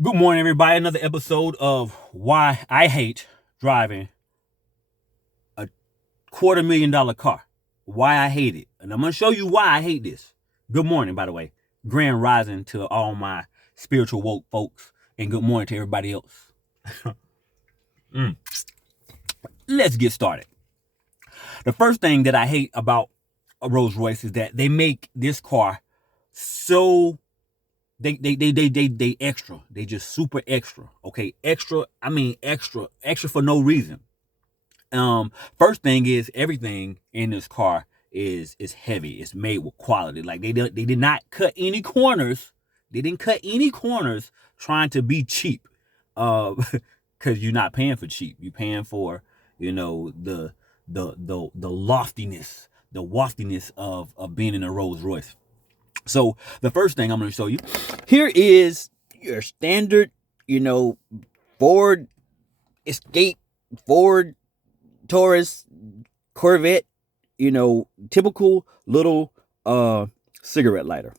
Good morning, everybody. Another episode of Why I Hate Driving a $250,000 car. Why I hate it. And I'm going to show you why I hate this. Good morning, by the way. Grand rising to all my spiritual woke folks. And good morning to everybody else. Mm. Let's get started. The first thing that I hate about a Rolls Royce is that they make this car so they extra. They just super extra. Okay, extra. I mean extra for no reason. First thing is everything in this car is heavy. It's made with quality. Like they did not cut any corners. They didn't cut any corners trying to be cheap. Because you're not paying for cheap. You're paying for the loftiness, the waftiness of being in a Rolls Royce. So the first thing I'm going to show you here is your standard, Ford Escape, Ford Taurus, Corvette, typical little cigarette lighter.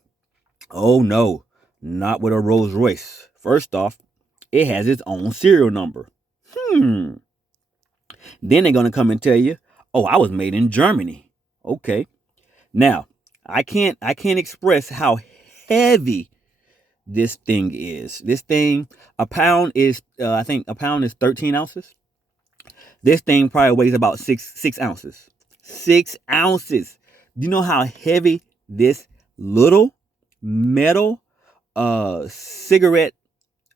Oh no, not with a Rolls Royce. First off, it has its own serial number. Then they're gonna come and tell you, oh, I was made in Germany. Okay. Now, I can't express how heavy this thing is. This thing, a pound is I think a pound is 13 ounces. This thing probably weighs about six ounces. 6 ounces. Do you know how heavy this little metal cigarette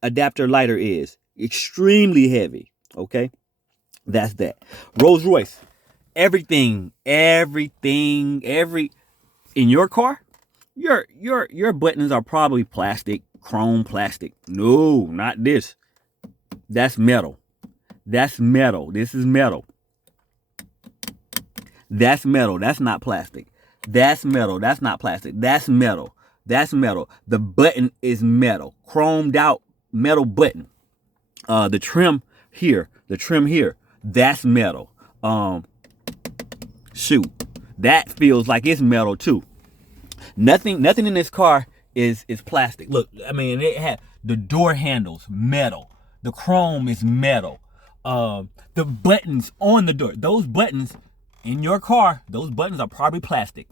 adapter lighter is? Extremely heavy. Okay, that's that. Rolls Royce. Every in your car, your buttons are probably plastic, chrome plastic. No, not this. That's metal. That's metal. This is metal. That's metal. That's not plastic. That's metal. That's not plastic. That's metal. That's metal. The button is metal. Chromed out metal button. The trim here, that's metal. Shoot. That feels like it's metal too. Nothing in this car is plastic. Look, I mean, it had the door handles metal. The chrome is metal. The buttons on the door, those buttons in your car, those buttons are probably plastic.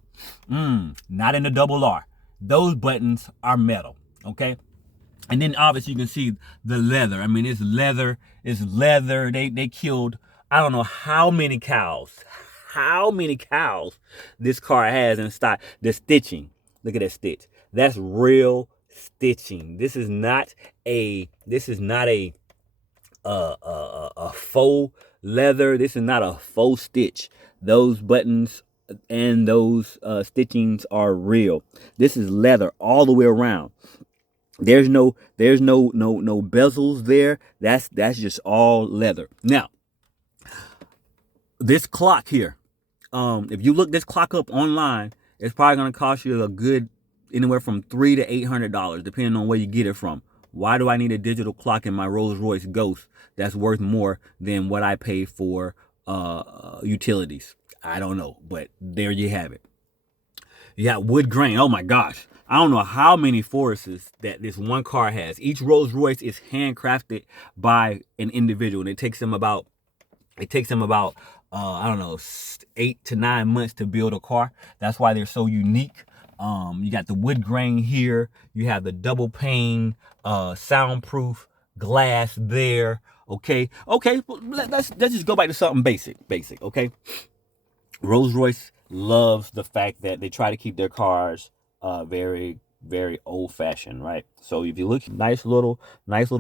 Not in the double R. Those buttons are metal. Okay. And then obviously you can see the leather. I mean, it's leather. It's leather. They killed I don't know how many cows. How many cows this car has in stock. The stitching. Look at that stitch. That's real stitching. This is not a faux leather. This is not a faux stitch. Those buttons and those stitchings are real. This is leather all the way around. There's no bezels there. That's just all leather. Now, this clock here, if you look this clock up online, it's probably gonna cost you a good anywhere from $300 to $800, depending on where you get it from. Why do I need a digital clock in my Rolls Royce Ghost that's worth more than what I pay for utilities? I don't know, but there you have it. You got wood grain. Oh my gosh. I don't know how many forests that this one car has. Each Rolls Royce is handcrafted by an individual, and it takes them about I don't know 8 to 9 months to build a car. That's why they're so unique. You got the wood grain here. You have the double pane, soundproof glass there. Okay. Let's just go back to something basic. Okay. Rolls Royce loves the fact that they try to keep their cars very, very old fashioned, right? So if you look, nice little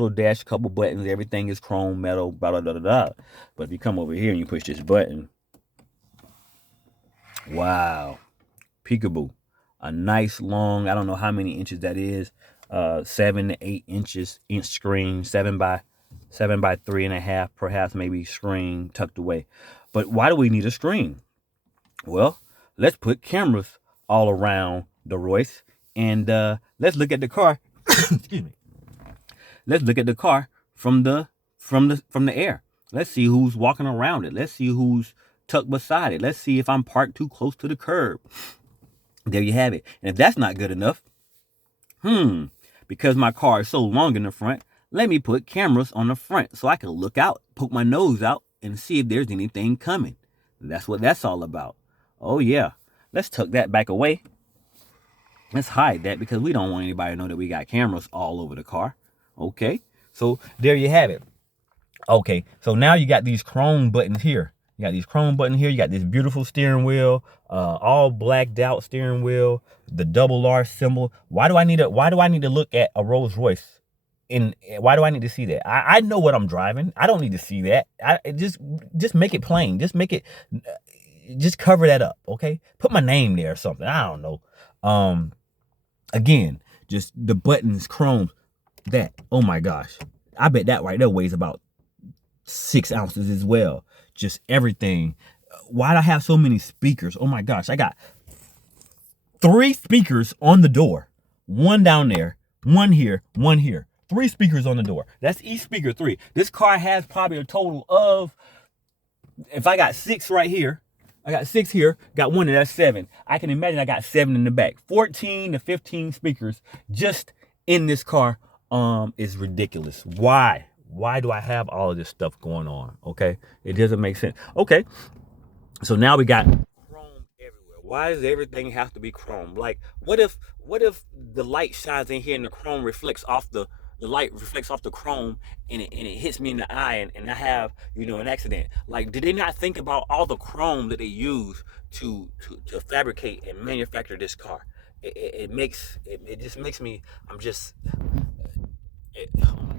dash, couple buttons, everything is chrome, metal, blah blah blah blah. Blah. But if you come over here and you push this button, wow, peekaboo, a nice long, I don't know how many inches that is, 7 to 8 inch screen, 7 by 3.5, perhaps maybe screen tucked away. But why do we need a screen? Well, let's put cameras all around the Royce and let's look at the car. Excuse me. Let's look at the car from the air. Let's see who's walking around it. Let's see who's tucked beside it. Let's see if I'm parked too close to the curb. There you have it. And if that's not good enough, because my car is so long in the front, let me put cameras on the front so I can look out, poke my nose out, and see if there's anything coming. That's what that's all about. Oh, yeah. Let's tuck that back away. Let's hide that because we don't want anybody to know that we got cameras all over the car. Okay. So there you have it. Okay. So now you got these chrome buttons here. You got these chrome buttons here. You got this beautiful steering wheel, all blacked out steering wheel, the double R symbol. Why do I need to look at a Rolls Royce? Why do I need to see that? I know what I'm driving. I don't need to see that. Just make it plain. Just cover that up, okay? Put my name there or something. I don't know. Again, just the buttons, chrome, that. Oh my gosh. I bet that right there weighs about 6 ounces as well. Just everything. Why do I have so many speakers? Oh my gosh. I got 3 speakers on the door. One down there, one here, one here. 3 speakers on the door. That's each speaker 3. This car has probably a total of, if I got 6 right here, I got 6 here, got 1, and that's 7. I can imagine I got 7 in the back. 14 to 15 speakers just in this car is ridiculous. Why? Why do I have all of this stuff going on? Okay, it doesn't make sense. Okay, so now we got chrome everywhere. Why does everything have to be chrome? Like, what if the light shines in here and the chrome reflects off the light reflects off the chrome and it hits me in the eye and I have, an accident? Like, did they not think about all the chrome that they use to fabricate and manufacture this car? It just makes me, oh my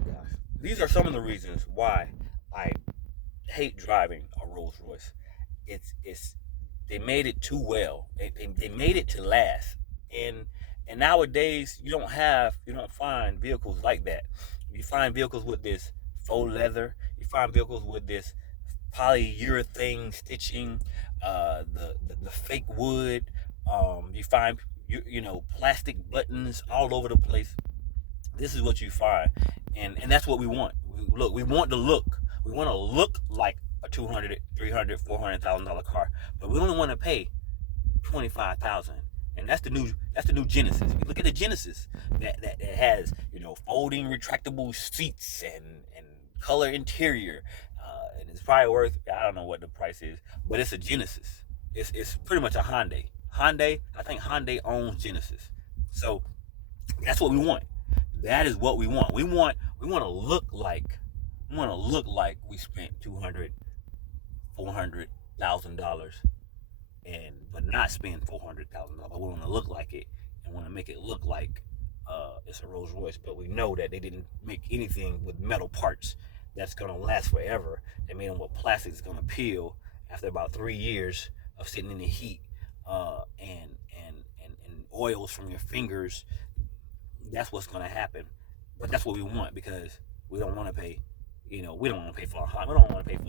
gosh. These are some of the reasons why I hate driving a Rolls Royce. They made it too well. They made it to last. And nowadays you don't find vehicles like that. You find vehicles with this faux leather. You find vehicles with this polyurethane stitching, the fake wood. You find plastic buttons all over the place. This is what you find, and that's what we want. We want to look. We want to look like a $200,000, $300,000, $400,000 car, but we only want to pay $25,000. And that's the new Genesis. If you look at the Genesis, that has folding retractable seats and color interior, and it's probably worth, I don't know what the price is, but it's a Genesis. It's pretty much a Hyundai. I think Hyundai owns Genesis. So that's what we want. That is what we want. We want to look like we spent $400,000, but not spend $400,000. We want to look like it and want to make it look like it's a Rolls Royce. But we know that they didn't make anything with metal parts that's gonna last forever. They made them with plastic that's gonna peel after about 3 years of sitting in the heat, and oils from your fingers. That's what's gonna happen. But that's what we want, because we don't want to pay. We don't want to pay for a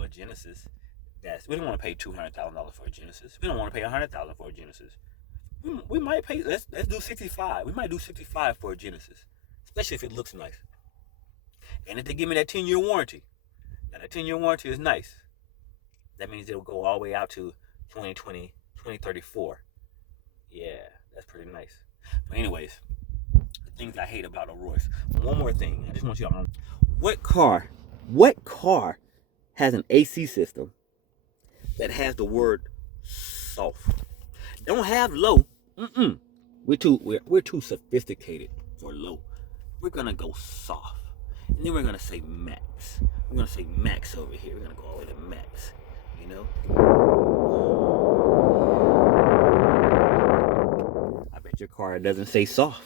Genesis. We don't want to pay $200,000 for a Genesis. We don't want to pay $100,000 for a Genesis. We might pay. Let's do 65. We might do 65 for a Genesis, especially if it looks nice. And if they give me that 10-year warranty, now that 10-year warranty is nice. That means it'll go all the way out to 2020, 2034. Yeah, that's pretty nice. But anyways, the things I hate about a Royce. One more thing. I just want you to know. What car has an AC system that has the word soft? Don't have low. We're too sophisticated for low. We're gonna go soft. And then we're gonna say max. We're gonna say max over here. We're gonna go all the way to max. I bet your car doesn't say soft.